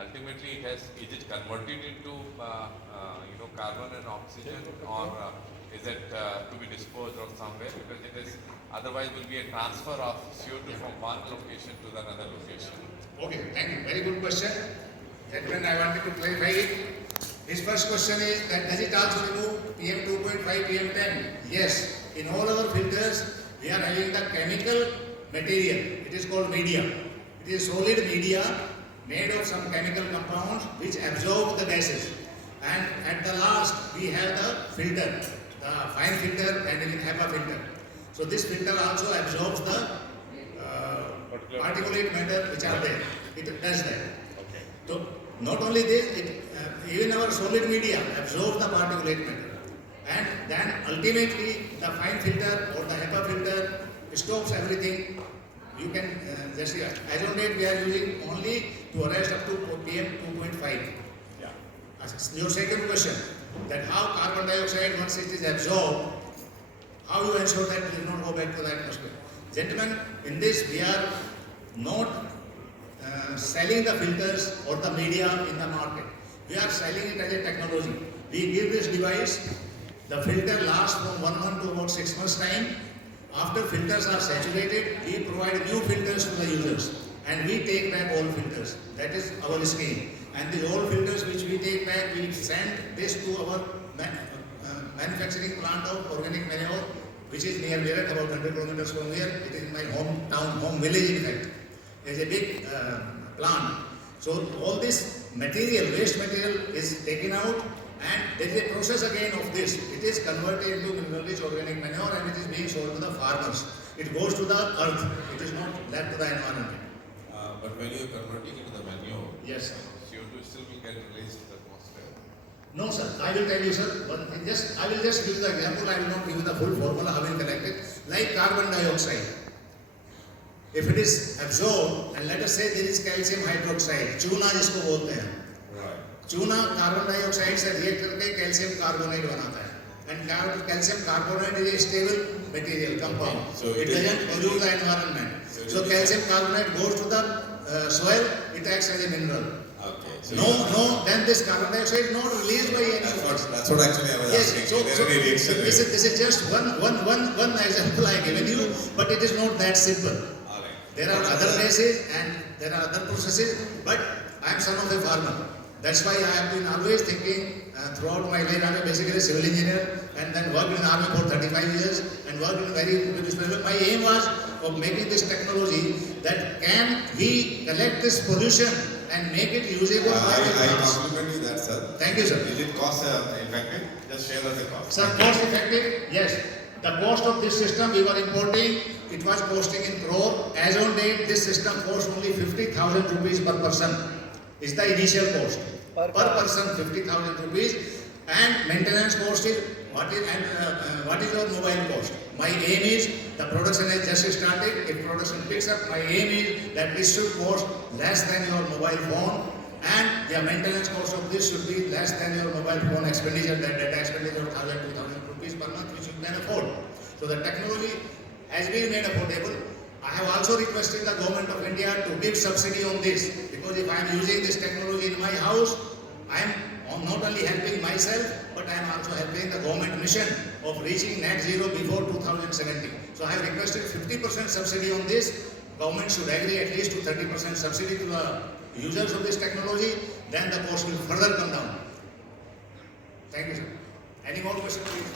ultimately is it converted into carbon and oxygen, or is it to be disposed of somewhere? Because it is otherwise will be a transfer of CO2 from one location to the another location. Okay, thank you. Very good question. Gentlemen, I wanted to clarify it. His first question is that does it also remove PM 2.5, PM 10? Yes. In all our filters, we are having the chemical material. It is called media. It is solid media made of some chemical compounds which absorb the gases. And at the last, we have the filter, the fine filter and even HEPA filter. So this filter also absorbs the particulate matter which are there. It does that. Okay. So not only this, even our solid media absorbs the particulate matter. And then ultimately the fine filter or the HEPA filter stops everything. You can just see, as on date we are using only to arrest up to PM 2.5. Yeah. Your second question, that how carbon dioxide once it is absorbed, how you ensure that it will not go back to the atmosphere? Gentlemen, in this we are not selling the filters or the media in the market. We are selling it as a technology. We give this device, the filter lasts from 1 month to about 6 months time. After filters are saturated, we provide new filters to the users and we take back old filters. That is our scheme. And the old filters which we take back, we send this to our manufacturing plant of organic manure, which is near Meerut, about 100 kilometers from here. It is in my hometown, home village in fact. There is a big plant. So all this material, waste material is taken out, and there is a process again of this. It is converted into mineral-rich organic manure and it is being sold to the farmers. It goes to the earth. It is not left to the environment. But when you are converting into the manure, Yes, sir. CO2 still will get released to the atmosphere. No, sir. I will tell you, sir. But I will just give the example. I will not give you the full formula how it collected. Like carbon dioxide. If it is absorbed, and let us say there is calcium hydroxide, चूना जिसको बोलते हैं, चूना carbon dioxide से react करके calcium carbonate बनाता है, and calcium carbonate is a stable material compound. So it doesn't pollute the environment. So calcium carbonate goes to the soil. It acts as a mineral. Okay. So Then this carbon dioxide is not released by any. That's what actually I was asking. So this is just one example I given you, but it is not that simple. All right. There are other bases and there are other processes, but I am son of a farmer. That's why I have been always thinking throughout my life. I am basically a civil engineer and then worked in the army for 35 years and worked in very good. My aim was of making this technology that can we collect this pollution and make it usable by the I plants. compliment you that, sir. Thank you, sir. Is it cost effective? Just share us the cost. Sir, cost effective? Yes. The cost of this system we were importing, it was costing in crore. As on date, this system costs only 50,000 rupees per person. Is the initial cost. Per person 50,000 rupees, and maintenance cost is what is your mobile cost? My aim is the production has just started. If production picks up, my aim is that this should cost less than your mobile phone, and the maintenance cost of this should be less than your mobile phone expenditure, that data expenditure of 1,000, 2,000 rupees per month, which you can afford. So the technology has been made affordable. I have also requested the government of India to give subsidy on this, because if I am using this technology in my house, I am not only helping myself, but I am also helping the government mission of reaching net zero before 2070. So I have requested 50% subsidy on this. Government should agree at least to 30% subsidy to the users of this technology, then the cost will further come down. Thank you, sir. Any more questions, please?